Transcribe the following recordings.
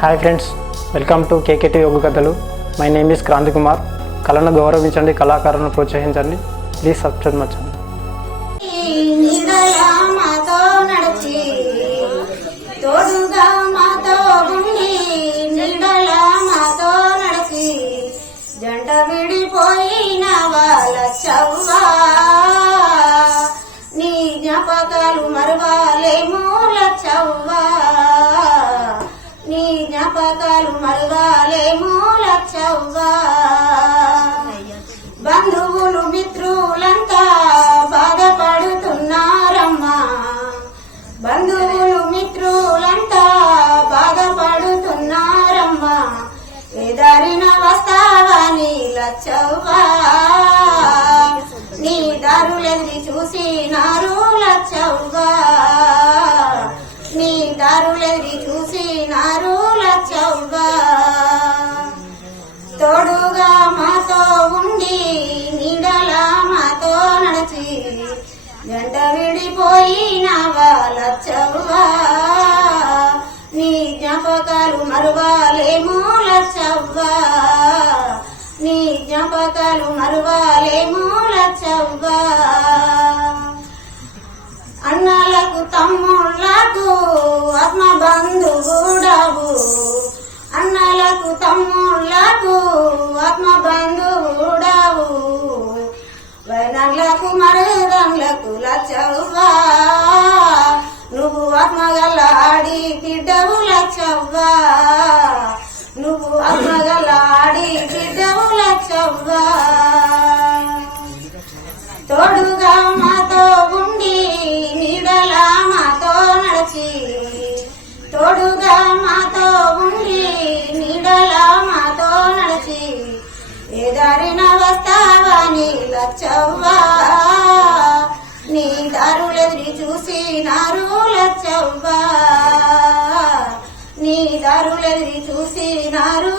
Hi friends welcome to KKT Yoga కథలు my name is Kranthi Kumar కళను గౌరవించండి కళాకారులను ప్రోత్సహించండి. ప్లీజ్ సబ్స్క్రైబ్ మచ్చండి జంట విడిపోయిన వాళ్ళ చవు జ్ఞాపకాలు మరవాలేమో లచ్చవ్వా బంధువులు మిత్రులంతా బాధపడుతున్నారమ్మా. బంధువులు మిత్రులంతా బాధపడుతున్నారమ్మా. ఎదారిన వస్తావా నీ లచ్చవ్వా నీ దారులెంది చూసినారు లచ్చవ్వా వాళ్ళ నీ జ్ఞాపకాలు మరువాలేమో లచ్చవ్వా? నీ జ్ఞాపకాలు మరువాలేమో లచ్చవ్వా? అన్నలకు తమ్ముళ్ళకు ఆత్మ బంధువుడవు అన్నలకు తమ్ముళ్ళకు ఆత్మ బంధువుడవు వైనలకు మరుదండ్లకు లచ్చవ్వా? నువ్వు ఆత్మగలాడి ఆడి బిడ్డవు నువ్వు ఆత్మగల ఆడి బిడ్డవు తోడుగా మాతో ఉండి నీడలా మాతో నడిచి. తోడుగా మాతో ఉండి నీడలా మాతో నడిచి. ఏ దారిన వస్తావా నీ లచ్చవ్వా దారులెదిరి చూసి నారు లచ్చవ్వా నీ దారులెదిరి చూసి నారు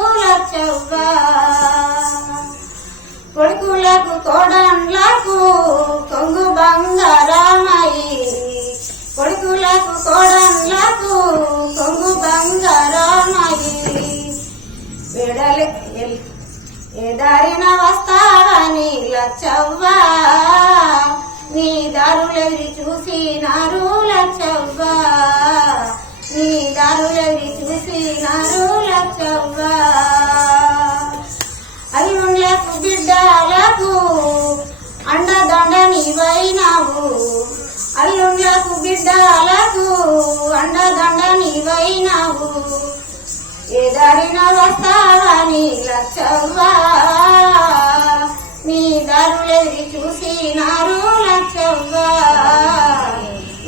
నీవైనావు అల్లుళ్ళకు బిడ్డలకు అండదండ నీవైనావు. ఏ దారిన వస్తావని లచ్చవ్వా? నీ దారులెదిరి చూసి నారు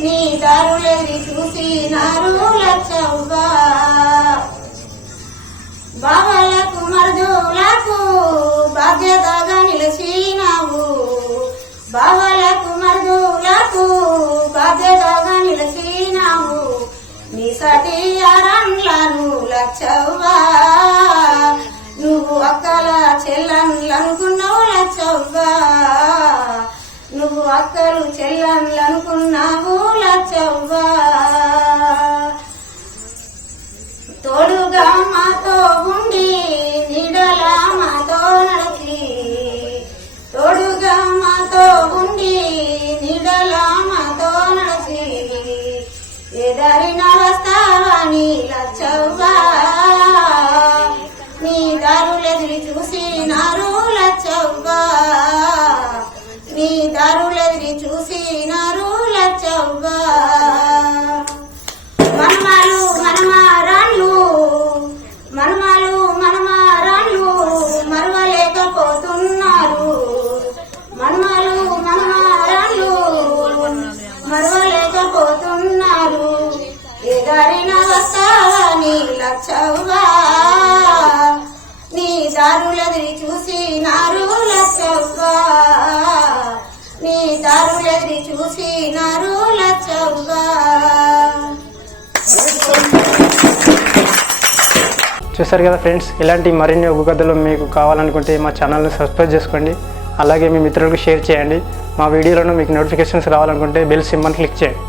నీ దారులెదిరి చూసి నారు బాబా వస్తావా నీ నీ దారులెదిరి చూసి నారు నీ దారులెదిరి చూసి నారు చూసారు కదా ఫ్రెండ్స్ ఇలాంటి మరిన్ని యోగ కథలు మీకు కావాలనుకుంటే మా ఛానల్ని సబ్స్క్రైబ్ చేసుకోండి. అలాగే మీ మిత్రులకు షేర్ చేయండి. మా వీడియోలను మీకు నోటిఫికేషన్స్ రావాలనుకుంటే బెల్ సింబల్ క్లిక్ చేయండి.